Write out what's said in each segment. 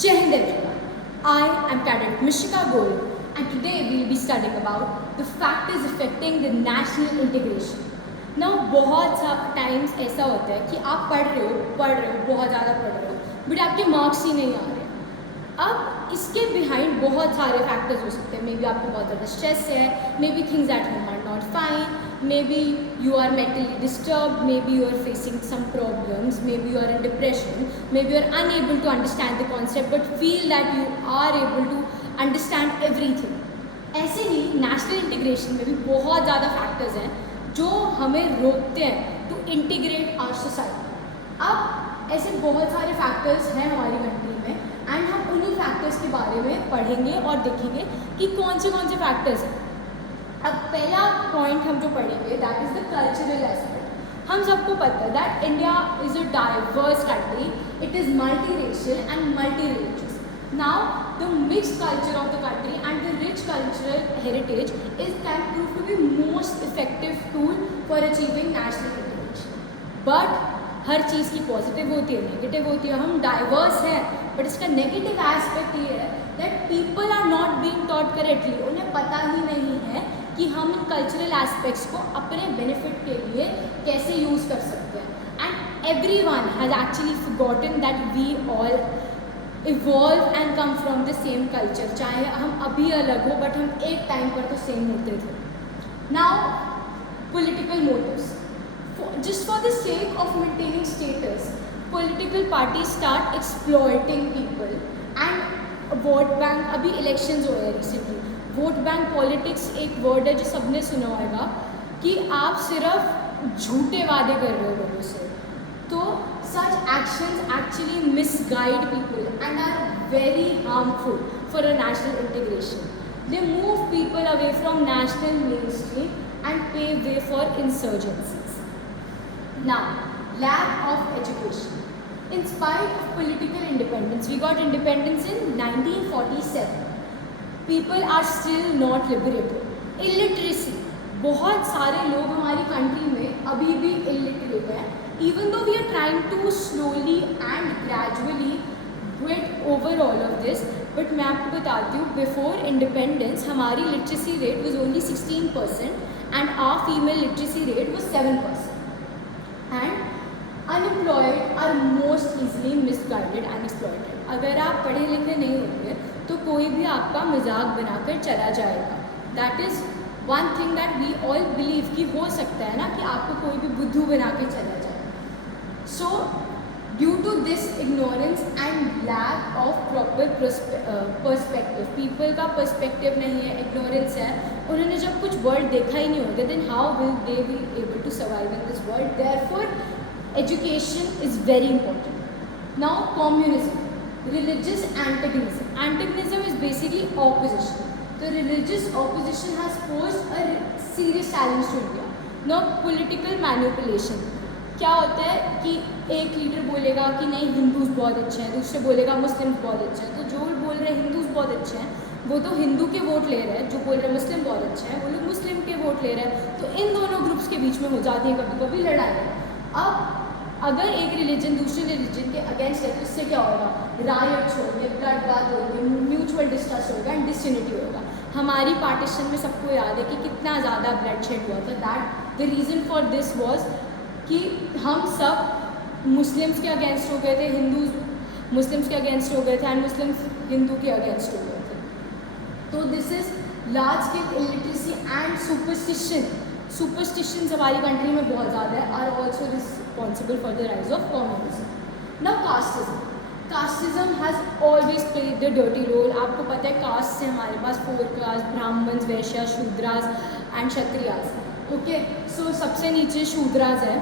Jai Hind everyone. I am Cadet Mishika Goel and today we will be studying about the factors affecting the national integration. Now बहुत सा times ऐसा होता है कि आप पढ़ रहे हो बहुत ज़्यादा पढ़ रहे हो बट आपके मार्क्स ही नहीं आ रहे। अब इसके बिहाइंड बहुत सारे फैक्टर्स हो सकते हैं। मे बी आपको बहुत ज़्यादा स्ट्रेस है, maybe things at home are not fine, maybe you are mentally disturbed, maybe you are facing some problems, maybe you are in depression, maybe you are unable to understand the concept but feel that you are able to understand everything. ऐसे ही national integration में भी बहुत ज़्यादा factors हैं जो हमें रोकते हैं टू इंटीग्रेट आवर सोसाइटी। अब ऐसे बहुत सारे फैक्टर्स हैं हमारी कंट्री में एंड हम उन्हीं फैक्टर्स के बारे में पढ़ेंगे और देखेंगे कि कौन से फैक्टर्स हैं। अब पहला पॉइंट हम जो पढ़ेंगे that is the cultural aspect. हम सबको पता है that India is a diverse country, it is multi racial and multi religious. Now the mixed culture of the country and the rich cultural heritage is can prove to be most effective tool for achieving national integration. But हर चीज़ की positive होती है, negative होती है। हम diverse हैं but इसका नेगेटिव एस्पेक्ट ये है that people are not being taught correctly. उन्हें पता ही नहीं है कि हम इन कल्चरल एस्पेक्ट्स को अपने बेनिफिट के लिए कैसे यूज़ कर सकते हैं। And everyone has actually forgotten that we all evolve and come from the same culture. चाहे हम अभी अलग हो बट हम एक टाइम पर तो सेम होते थे। Now political motives, just for the sake of maintaining status, political parties start exploiting people and vote bank। अभी elections हुए हैं recently, वोट बैंक पॉलिटिक्स एक वर्ड है जो सबने सुना होगा कि आप सिर्फ झूठे वादे कर रहे हो लोगों से। तो such actions actually misguide people and are very harmful for a national integration. They move people away from national main stream and pave way for insurgencies. Now lack of education. In spite of political independence, we got independence in 1947. People are still not liberated. Illiteracy, बहुत सारे लोग हमारी country में अभी भी illiterate हैं। Even though we are trying to slowly and gradually get over all of this, but मैं आपको बताती हूँ before independence हमारी literacy rate was only 16% and our female literacy rate was 7%. And unemployed are most easily misguided and exploited. अगर आप पढ़े लिखे नहीं होंगे तो कोई भी आपका मजाक बनाकर चला जाएगा। That is one thing that we all believe कि हो सकता है ना कि आपको कोई भी बुद्धू बना के चला जाए। So due to this ignorance and lack of proper perspective, people का पर्सपेक्टिव नहीं है, इग्नोरेंस है। उन्होंने जब कुछ वर्ल्ड देखा ही नहीं होगा then how will they be able to survive in this world. Therefore education is very important. Now communism, religious antagonism. Antagonism is basically opposition. The religious opposition has posed a serious challenge to India. Now political manipulation, क्या होता है कि एक leader बोलेगा कि नहीं Hindus बहुत अच्छे हैं, दूसरे बोलेगा मुस्लिम बहुत अच्छे हैं। तो जो बोल रहे हैं हिंदूज बहुत अच्छे हैं वो तो हिंदू के वोट ले रहे हैं, जो बोल रहे हैं मुस्लिम बहुत अच्छे हैं वो लोग मुस्लिम के वोट ले रहे हैं। तो इन दोनों ग्रुप्स के बीच में हो जाती है कभी कभी लड़ाई। अब अगर एक रिलीजन दूसरे रिलीजन के अगेंस्ट है तो इससे क्या होगा, रायट्स होंगे, ब्लड बात होगी, म्यूचुअल डिस्ट्रस्ट होगा एंड डिसयूनिटी होगा। हमारी पार्टीशन में सबको याद है कि कितना ज़्यादा ब्लड शेड हुआ था। That the reason for this was कि हम सब मुस्लिम्स के अगेंस्ट हो गए थे, हिंदूज मुस्लिम्स के अगेंस्ट हो गए थे एंड मुस्लिम्स हिंदू के अगेंस्ट हो गए थे। तो this is large scale illiteracy and superstitions हमारी कंट्री में बहुत ज़्यादा है, are also responsible for the rise of communism. Now casteism has always played the dirty role. आपको पता है कास्ट से हमारे पास 4 caste, Brahmins, Vaishya, Shudras and Kshatriyas. Okay, so सबसे नीचे शूद्रास है।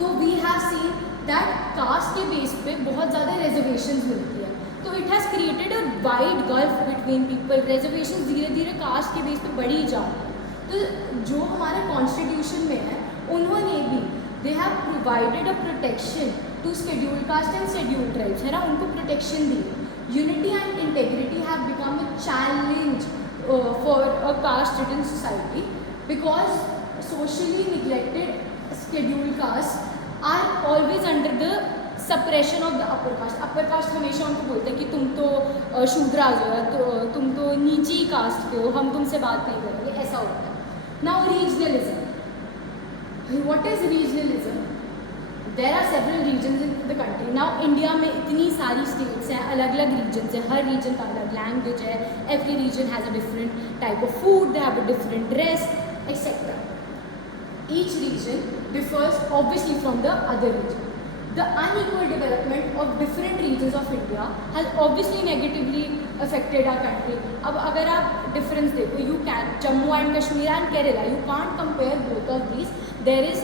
तो we have seen that caste के बेस पे बहुत ज़्यादा रिजर्वेशंस मिलती है। तो it has created a wide gulf between people. Reservation धीरे धीरे कास्ट के बेस पे बढ़ी ही जा रही है। तो जो हमारे कॉन्स्टिट्यूशन में है उन्होंने भी they have provided a protection to scheduled caste and scheduled tribes, है ना, उनको प्रोटेक्शन दी। Unity and integrity have become a challenge for a caste ridden society because socially neglected scheduled caste are always under the suppression of the upper caste. Upper caste हमेशा उनको बोलते हैं कि तुम तो शूद्राज हो, तो तुम तो नीची कास्ट के हो, हम तुमसे बात नहीं करेंगे, ऐसा होता है. Now regionalism. What is regionalism? There are several regions in the country. Now India में इतनी सारी स्टेट्स हैं, अलग अलग रीजन्स हैं, हर रीजन का अलग लैंग्वेज है, every region has a different type of food, they have a different dress etcetera. Each region differs obviously from the other region. The unequal development of different regions of India has obviously negatively affected our country. अब अगर आप difference देखो, you can Jammu and Kashmir and Kerala, you can't compare both of these. There is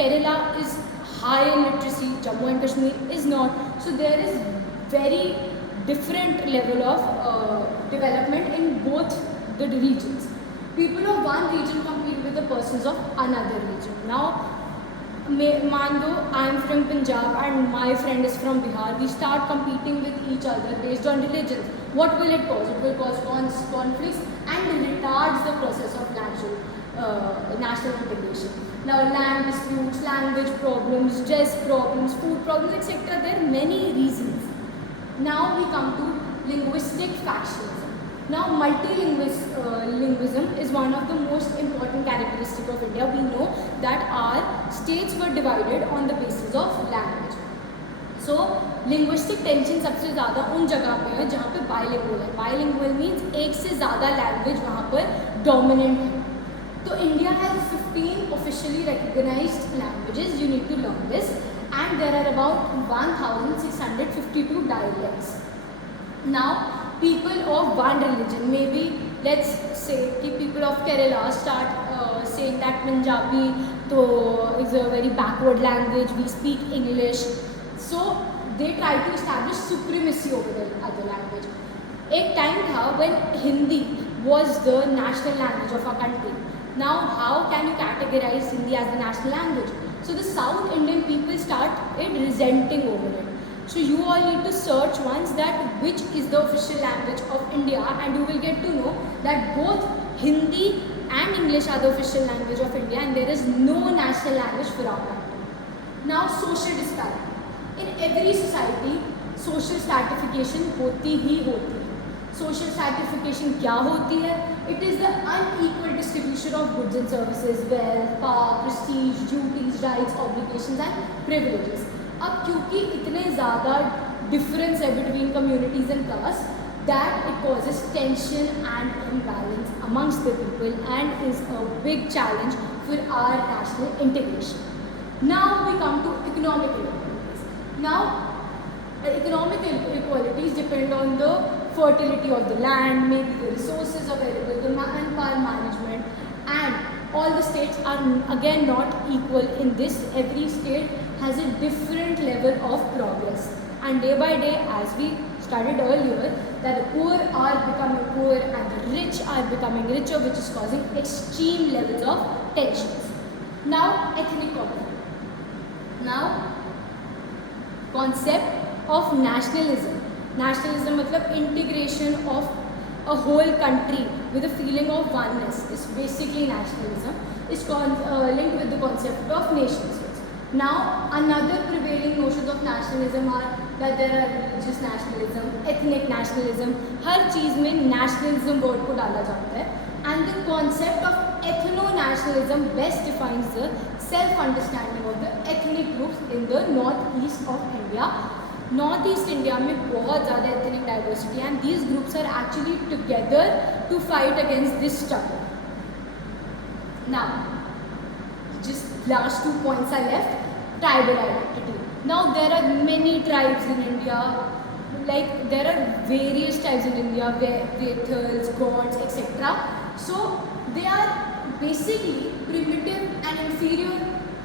Kerala is high in literacy, Jammu and Kashmir is not. So there is very different level of development in both the regions. People of one region compete with the persons of another region. Now, मान लो I am from Punjab and my friend is from Bihar. We start competing with each other based on religions. What will it cause? It will cause conflicts and retards the process of national integration. Now, land disputes, language problems, dress problems, food problems, etc. There are many reasons. Now we come to linguistic factionalism. Now, multilingualism is one of the most important characteristics of India. We know that our states were divided on the basis of language. So, linguistic tension सबसे ज़्यादा उन जगह पे है जहाँ पे bilingual है. Bilingual means एक से ज़्यादा language वहाँ पर dominant है. तो India has 15 officially recognized languages. You need to learn this. And there are about 1,652 dialects. Now, people of one religion, maybe let's say कि people of Kerala start saying that Punjabi तो is a very backward language, we speak English, so they try to establish supremacy over the other language. एक time था when Hindi was the national language of our country. Now how can you categorize Hindi as the national language? So the South Indian people started resenting over it. So you all need to search once that which is the official language of India, and you will get to know that both Hindi and English are the official language of India, and there is no national language for our country. Now, social disparity. In every society, social stratification होती ही होती है. Social stratification क्या होती है? It is the unequal distribution of goods and services, wealth, power, prestige, duties, rights, obligations and privileges. अब क्योंकि इतने ज़्यादा डिफरेंस है between communities and caste that it causes tension and imbalance amongst the people and is a big challenge for our national integration. Now we come to economic inequalities. Now economic inequalities depend on the fertility of the land, maybe the resources available, the manpower management, and all the states are again not equal in this. Every state has a different level of progress, and day by day, as we studied earlier, that the poor are becoming poor and the rich are becoming richer, which is causing extreme levels of tensions. Now, ethnic conflict. Now, concept of nationalism. Nationalism मतलब integration of a whole country with a feeling of oneness is basically nationalism. Is linked with the concept of nation states. Now, another prevailing notions of nationalism are that there are religious nationalism, ethnic nationalism. हर चीज़ में nationalism word को डाला जाता है. And the concept of ethno-nationalism best defines the self-understanding of the ethnic groups in the northeast of India. Northeast India में बहुत ज़्यादा ethnic diversity and these groups are actually together to fight against this struggle. Now, just last 2 points are left. Tribal identity. Now there are many tribes in India. Like there are various tribes in India, Vaithals, Gods, etc. So they are basically primitive and inferior.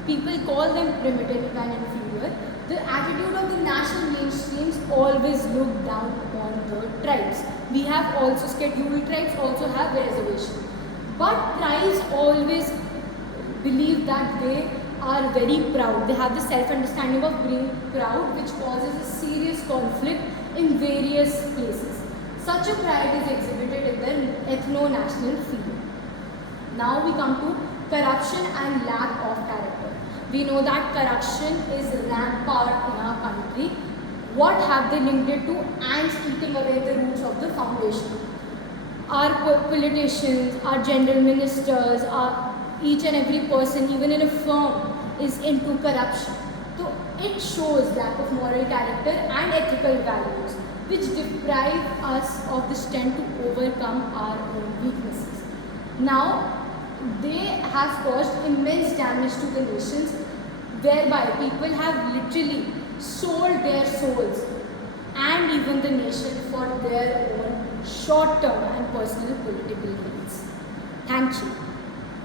People call them primitive and inferior. The attitude of the national mainstreams always look down upon the tribes. We have also scheduled tribes, also have reservations. But tribes always believe that they are very proud. They have the self-understanding of being proud, which causes a serious conflict in various places. Such a pride is exhibited in the ethno-national field. Now we come to corruption and lack of character. We know that corruption is rampant in our country. What have they linked it to? Ants eating away the roots of the foundation. Our politicians, our general ministers, each and every person, even in a firm, is into corruption. So it shows lack of moral character and ethical values, which deprive us of the strength to overcome our own weaknesses. Now, they have caused immense damage to the nations, whereby people have literally sold their souls and even the nation for their own short-term and personal political gains. Thank you.